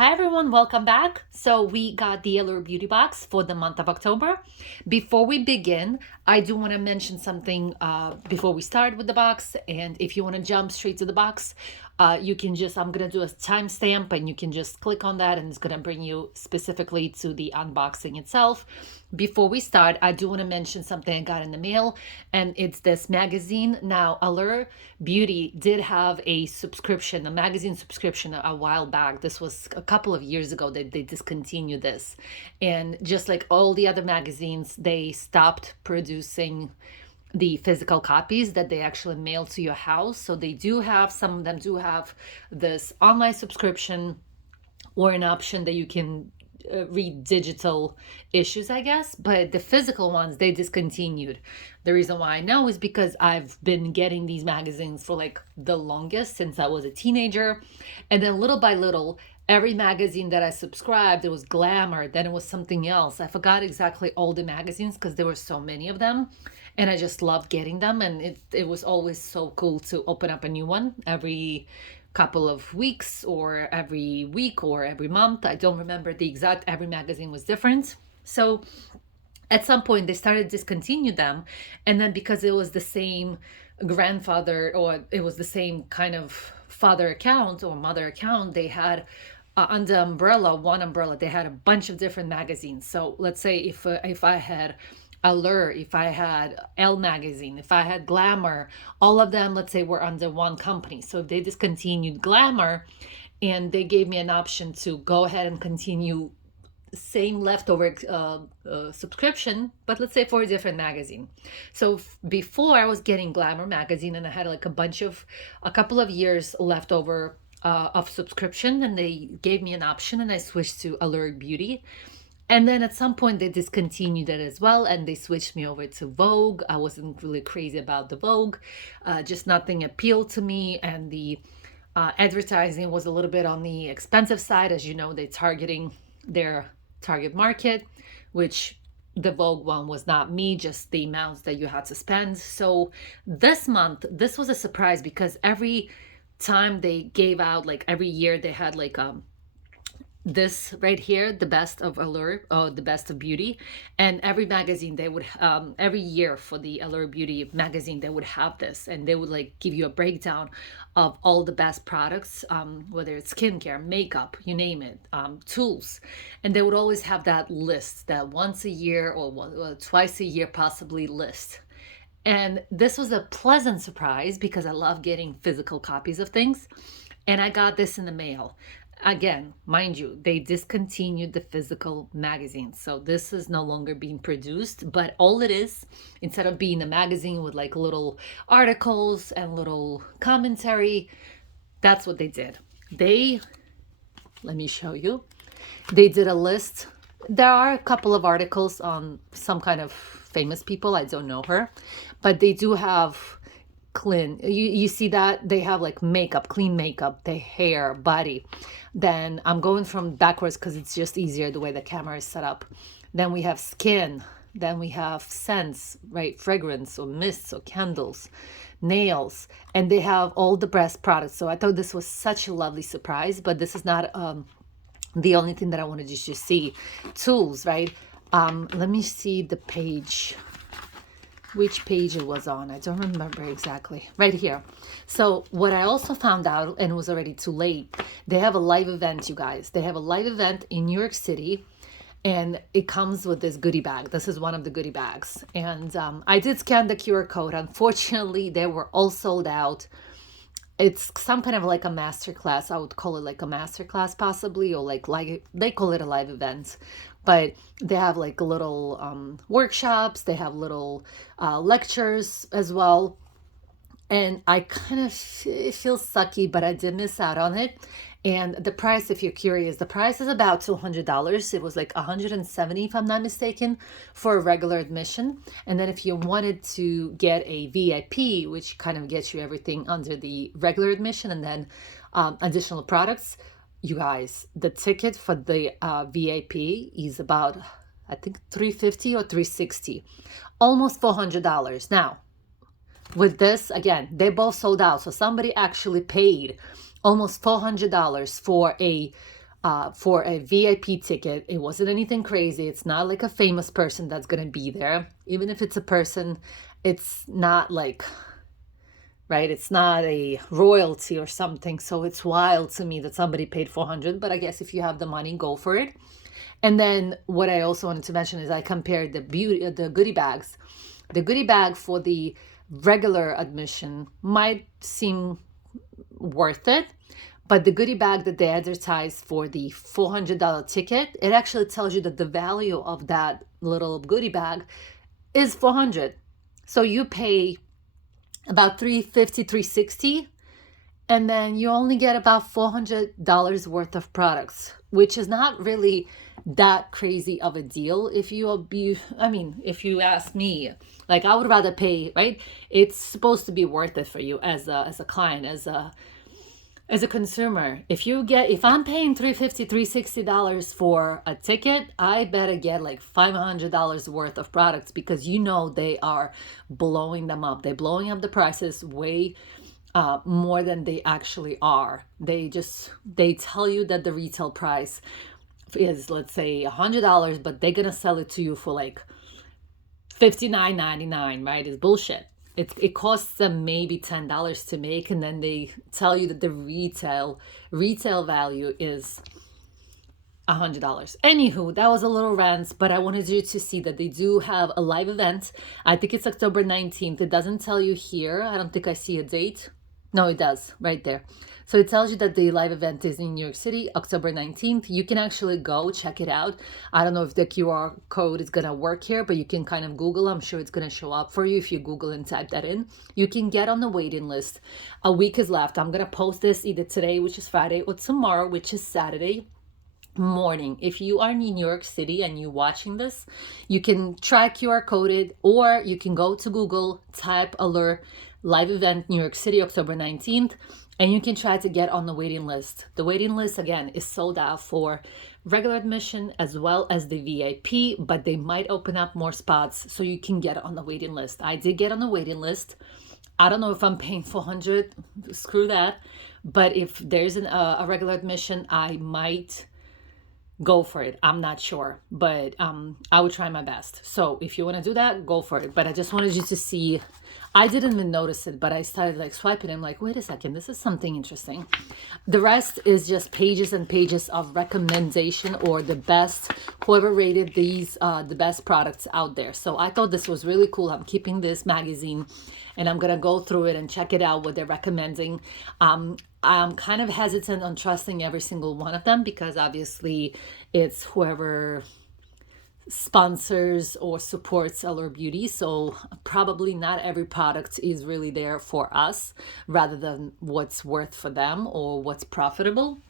Hi everyone, welcome back. So we got the Allure Beauty Box for the month of October. Before we begin, I do want to mention something before we start with the box. And if you want to jump straight to the box, you can just, I'm going to do a timestamp and you can just click on that and it's going to bring you specifically to the unboxing itself. Before we start, I do want to mention something I got in the mail, and it's this magazine. Now, Allure Beauty did have a subscription, a magazine subscription a while back. This was a couple of years ago that they discontinued this. And just like all the other magazines, they stopped producing the physical copies that they actually mail to your house. So they do have, some of them do have this online subscription or an option that you can read digital issues, I guess, but the physical ones they discontinued. The reason why I know is because I've been getting these magazines for like the longest, since I was a teenager. And then little by little, every magazine that I subscribed, it was Glamour, then it was something else. I forgot exactly all the magazines because there were so many of them. And I just loved getting them. And it was always so cool to open up a new one every couple of weeks or every week or every month. I don't remember the exact, every magazine was different. So at some point they started to discontinue them. And then because it was the same grandfather, or it was the same kind of father account or mother account, they had under umbrella, one umbrella, they had a bunch of different magazines. So let's say if I had Allure, if I had Elle magazine, if I had Glamour, all of them, let's say, were under one company. So if they discontinued Glamour and they gave me an option to go ahead and continue same leftover subscription, but let's say for a different magazine. So before I was getting Glamour magazine and I had like a couple of years left over of subscription, and they gave me an option and I switched to Allure Beauty. And then at some point they discontinued it as well and they switched me over to Vogue. I wasn't really crazy about the Vogue, just nothing appealed to me. And the advertising was a little bit on the expensive side. As you know, they're targeting their target market, which the Vogue one was not me, just the amounts that you had to spend. So this month, this was a surprise because every time they gave out, like every year they had like this right here, the best of Allure, or the best of beauty. And every magazine they would every year for the Allure Beauty magazine they would have this, and they would like give you a breakdown of all the best products, whether it's skincare, makeup, you name it, tools. And they would always have that list, that once a year or twice a year possibly list. And this was a pleasant surprise because I love getting physical copies of things. And I got this in the mail. Again, mind you, they discontinued the physical magazine. So this is no longer being produced, but all it is, instead of being a magazine with like little articles and little commentary, that's what they did. Let me show you. They did a list. There are a couple of articles on some kind of famous people. I don't know her, but they do have clean. You see that they have like makeup, clean makeup, the hair, body. Then I'm going from backwards because it's just easier the way the camera is set up. Then we have skin. Then we have scents, right? Fragrance or mists or candles, nails, and they have all the breast products. So I thought this was such a lovely surprise, but this is not the only thing that I wanted you to see. Tools, right? Let me see the page, which page it was on. I don't remember exactly. Right here. So what I also found out, and it was already too late, they have a live event, you guys. They have a live event in New York City, and it comes with this goodie bag. This is one of the goodie bags. And I did scan the QR code. Unfortunately, they were all sold out. It's some kind of like a master class. I would call it like a master class possibly, or like they call it a live event. But they have like little workshops, they have little lectures as well. And I kind of feel sucky, but I did miss out on it. And the price, if you're curious, the price is about $200. It was like $170 if I'm not mistaken for a regular admission. And then if you wanted to get a VIP, which kind of gets you everything under the regular admission and then additional products, you guys, the ticket for the VIP is about, I think, $350 or $360, almost $400. Now, with this, again, they both sold out. So somebody actually paid almost $400 for a for a VIP ticket. It wasn't anything crazy. It's not like a famous person that's going to be there. Even if it's a person, it's not like, right? It's not a royalty or something. So it's wild to me that somebody paid 400, but I guess if you have the money, go for it. And then what I also wanted to mention is I compared the goodie bags. The goodie bag for the regular admission might seem worth it, but the goodie bag that they advertise for the $400 ticket, it actually tells you that the value of that little goodie bag is 400. So you pay about 350, 360, and then you only get about $400 worth of products, which is not really that crazy of a deal if if you ask me. Like, I would rather pay, right? It's supposed to be worth it for you as a client, as a consumer. If I'm paying $350, $360 for a ticket, I better get like $500 worth of products, because they are blowing them up. They're blowing up the prices way more than they actually are. They tell you that the retail price is, let's say, $100, but they're gonna sell it to you for like $59.99, right? It's bullshit. It costs them maybe $10 to make, and then they tell you that the retail value is $100. Anywho, that was a little rant, but I wanted you to see that they do have a live event. I think it's October 19th. It doesn't tell you here. I don't think I see a date. No, it does, right there. So it tells you that the live event is in New York City, October 19th. You can actually go check it out. I don't know if the QR code is going to work here, but you can kind of Google. I'm sure it's going to show up for you if you Google and type that in. You can get on the waiting list. A week is left. I'm going to post this either today, which is Friday, or tomorrow, which is Saturday morning. If you are in New York City and you're watching this, you can try QR code it, or you can go to Google, type Allure live event New York City, October 19th, and you can try to get on the waiting list. The waiting list, again, is sold out for regular admission as well as the VIP, but they might open up more spots so you can get on the waiting list. I did get on the waiting list. I don't know if I'm paying 400, screw that. But if there's a regular admission, I might go for it. I'm not sure, but I would try my best. So if you want to do that, go for it. But I just wanted you to see. I didn't even notice it, but I started like swiping. I'm like, wait a second, this is something interesting. The rest is just pages and pages of recommendation, or the best, whoever rated these, the best products out there. So I thought this was really cool. I'm keeping this magazine, and I'm going to go through it and check it out, what they're recommending. I'm kind of hesitant on trusting every single one of them, because obviously it's whoever sponsors or supports Allure Beauty. So probably not every product is really there for us, rather than what's worth for them or what's profitable.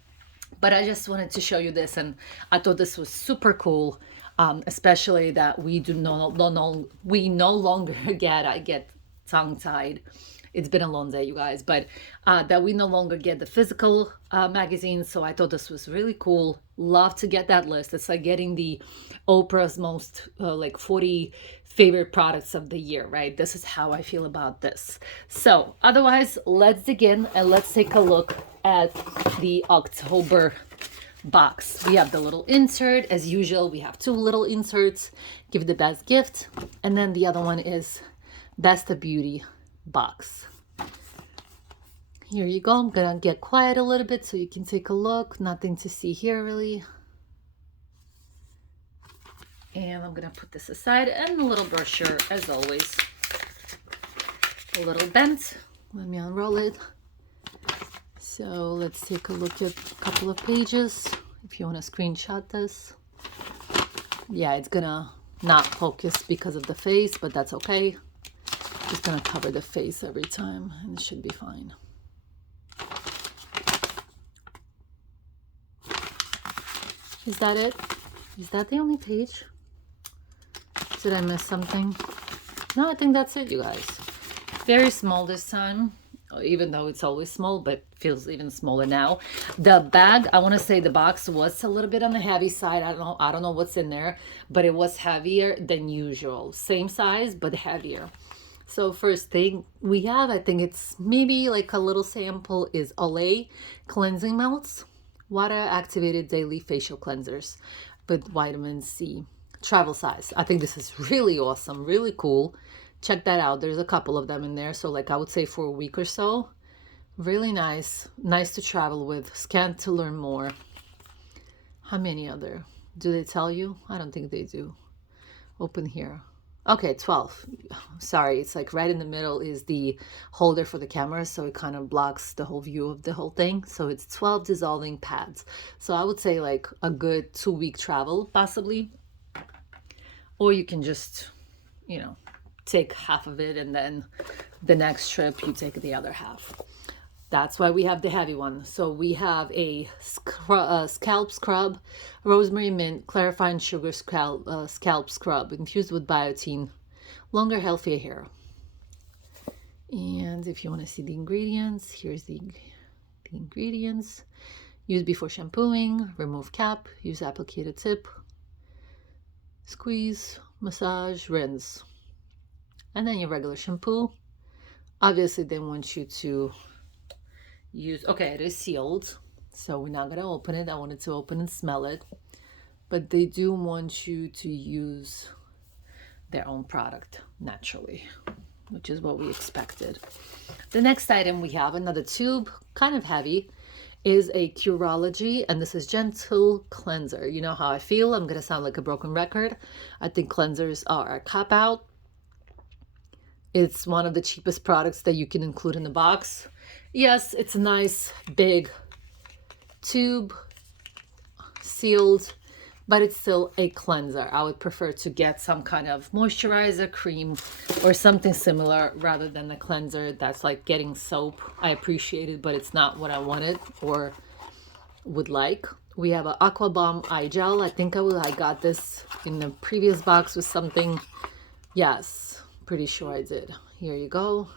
But I just wanted to show you this, and I thought this was super cool, especially that we no longer get, I get tongue-tied. It's been a long day, you guys, but that we no longer get the physical magazine. So I thought this was really cool. Love to get that list. It's like getting the Oprah's most 40 favorite products of the year, right? This is how I feel about this. So otherwise, let's dig in and let's take a look at the October box. We have the little insert. As usual, we have two little inserts. Give the best gift. And then the other one is Best of Beauty box. Here you go. I'm gonna get quiet a little bit so you can take a look. Nothing to see here really. And I'm gonna put this aside, and a little brochure as always. A little bent. Let me unroll it. So let's take a look at a couple of pages. If you want to screenshot this. Yeah, it's gonna not focus because of the face, but that's okay. Just gonna cover the face every time, and it should be fine. Is that it? Is that the only page? Did I miss something? No, I think that's it, you guys. Very small this time, even though it's always small, but feels even smaller now. The bag, I want to say the box was a little bit on the heavy side. I don't know what's in there, but it was heavier than usual. Same size, but heavier. So first thing we have, I think it's maybe like a little sample, is Olay cleansing melts. Water activated daily facial cleansers with vitamin C. Travel size. I think this is really awesome, really cool. Check that out. There's a couple of them in there. So like I would say for a week or so. Really nice. Nice to travel with. Scan to learn more. How many other? Do they tell you? I don't think they do. Open here. Okay, 12. Sorry, it's like right in the middle is the holder for the camera, so it kind of blocks the whole view of the whole thing. So it's 12 dissolving pads. So I would say like a good 2-week travel, possibly. Or you can just, you know, take half of it and then the next trip you take the other half. That's why we have the heavy one. So we have a scalp scrub, rosemary mint, clarifying sugar scalp scrub infused with biotin, longer, healthier hair. And if you want to see the ingredients, here's the ingredients. Use before shampooing, remove cap, use applicator tip, squeeze, massage, rinse. And then your regular shampoo. Obviously, they want you to use, okay, it is sealed, so we're not gonna open it. I wanted to open and smell it, but they do want you to use their own product naturally, which is what we expected. The next item we have, another tube, kind of heavy, is a Curology, and this is gentle cleanser. You know how I feel. I'm gonna sound like a broken record. I think cleansers are a cop out. It's one of the cheapest products that you can include in the box. Yes, it's a nice big tube, sealed, but it's still a cleanser. I would prefer to get some kind of moisturizer, cream, or something similar rather than the cleanser that's like getting soap. I appreciate it, but it's not what I wanted or would like. We have an Aqua Bomb Eye Gel. I think I got this in the previous box with something. Yes, pretty sure I did. Here you go.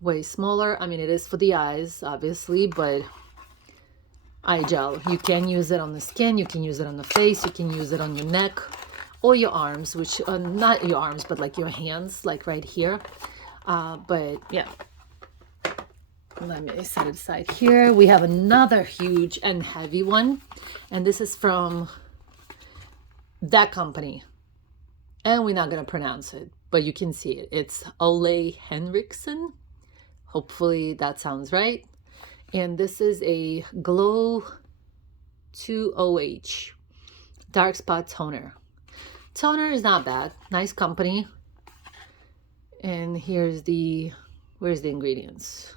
Way smaller. I mean, it is for the eyes, obviously, but eye gel. You can use it on the skin, you can use it on the face, you can use it on your neck or your arms, which not your arms, but like your hands, like right here. But yeah, let me set it aside here. We have another huge and heavy one, and this is from that company, and we're not gonna pronounce it, but you can see it. It's Ole Henriksen. Hopefully that sounds right. And this is a Glow 2OH Dark Spot Toner. Toner is not bad. Nice company. And here's the, where's the ingredients?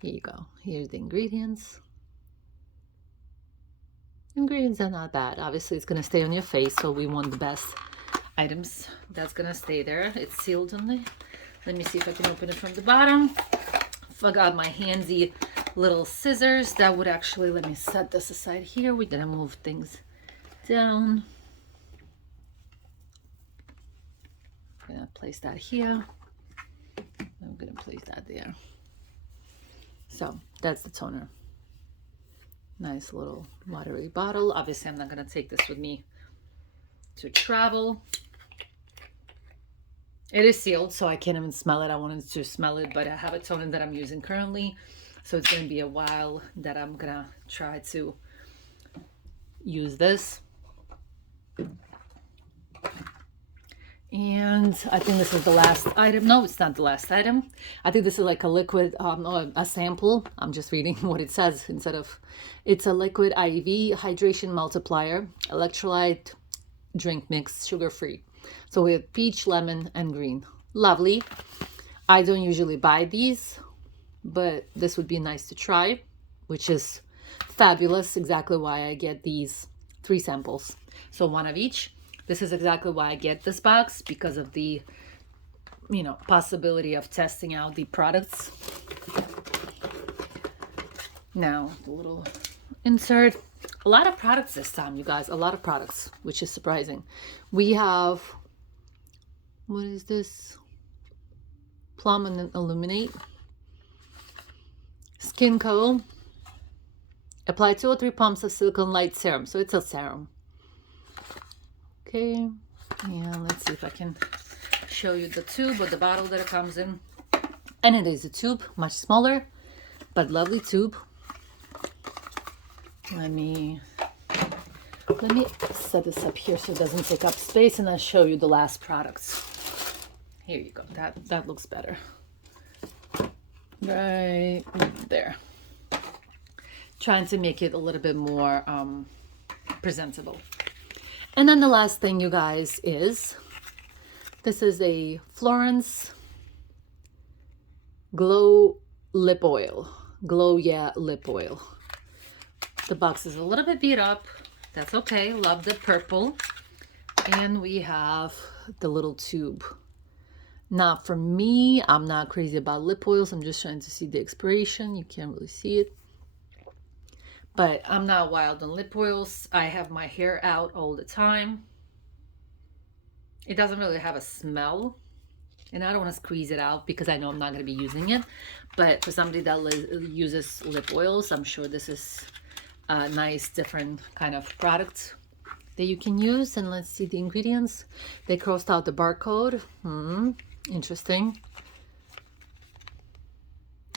Here you go. Here's the ingredients. Ingredients are not bad. Obviously, it's going to stay on your face, so we want the best items that's gonna stay there. It's sealed on the, let me see if I can open it from the bottom. Forgot my handsy little scissors that would actually, let me set this aside here. We're gonna move things down. I'm gonna place that here. I'm gonna place that there. So that's the toner. Nice little watery bottle. Obviously, I'm not gonna take this with me to travel. It is sealed, so I can't even smell it. I wanted to smell it, but I have a toner that I'm using currently, so it's going to be a while that I'm going to try to use this. And I think this is the last item. No, it's not the last item. I think this is like a liquid, a sample. I'm just reading what it says instead of, it's a liquid IV hydration multiplier, electrolyte drink mix, sugar-free. So we have peach, lemon, and green. Lovely. I don't usually buy these, but this would be nice to try, which is fabulous. Exactly why I get these 3 samples. So 1 of each. This is exactly why I get this box, because of the, you know, possibility of testing out the products. Now, the little insert. A lot of products this time, you guys. A lot of products, which is surprising. We have, what is this? Plum and Illuminate. Skin Co. Apply 2 or 3 pumps of silicone light serum. So it's a serum. Okay. And let's see if I can show you the tube or the bottle that it comes in. And it is a tube, much smaller, but lovely tube. Let me set this up here so it doesn't take up space, and I'll show you the last products. Here you go. That looks better. Right there. Trying to make it a little bit more presentable. And then the last thing, you guys, is this is a Florence Glow Lip Oil. Glow Yeah Lip Oil. The box is a little bit beat up. That's okay. Love the purple. And we have the little tube. Now, for me, I'm not crazy about lip oils. I'm just trying to see the expiration. You can't really see it. But I'm not wild on lip oils. I have my hair out all the time. It doesn't really have a smell. And I don't want to squeeze it out because I know I'm not going to be using it. But for somebody that uses lip oils, I'm sure this is a nice, different kind of product that you can use. And let's see the ingredients. They crossed out the barcode. Interesting.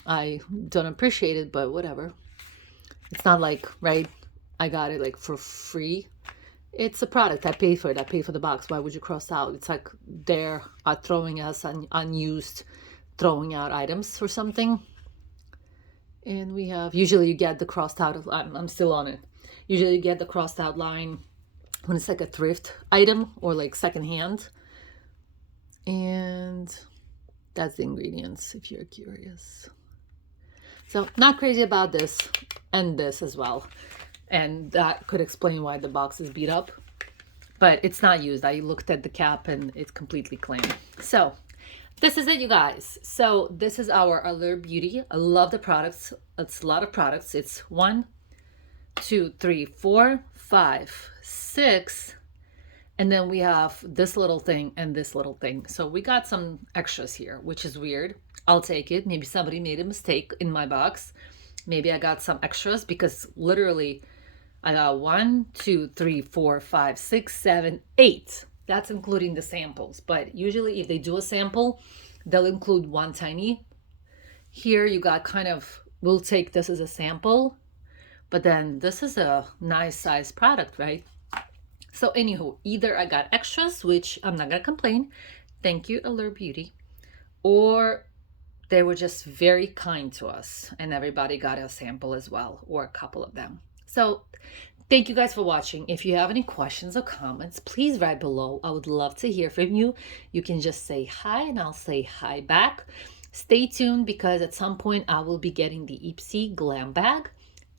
I don't appreciate it, but whatever. It's not like, right, I got it like for free. It's a product. I paid for it. I paid for the box. Why would you cross out? It's like they're throwing us unused, throwing out items or something. And we have, usually you get the crossed out, I'm still on it. Usually you get the crossed out line when it's like a thrift item or like secondhand. And that's the ingredients if you're curious. So not crazy about this and this as well. And that could explain why the box is beat up. But it's not used. I looked at the cap and it's completely clean. So this is it, you guys. So this is our Allure Beauty. I love the products. It's a lot of products. It's 1, 2, 3, 4, 5, 6. And then we have this little thing and this little thing. So we got some extras here, which is weird. I'll take it. Maybe somebody made a mistake in my box. Maybe I got some extras because literally I got 1, 2, 3, 4, 5, 6, 7, 8. That's including the samples. But usually if they do a sample, they'll include one tiny. Here you got kind of, we'll take this as a sample. But then this is a nice size product, right? So anywho, either I got extras, which I'm not going to complain. Thank you, Allure Beauty. Or they were just very kind to us and everybody got a sample as well, or a couple of them. So thank you guys for watching. If you have any questions or comments, please write below. I would love to hear from you. You can just say hi and I'll say hi back. Stay tuned because at some point I will be getting the Ipsy Glam Bag.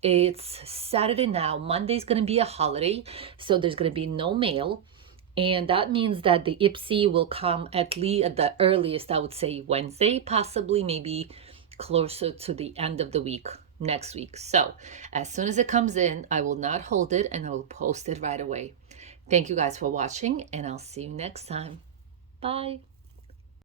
It's Saturday now. Monday's going to be a holiday, so there's going to be no mail. And that means that the Ipsy will come at least at the earliest, I would say Wednesday, possibly maybe closer to the end of the week, next week. So as soon as it comes in, I will not hold it and I will post it right away. Thank you guys for watching and I'll see you next time. Bye.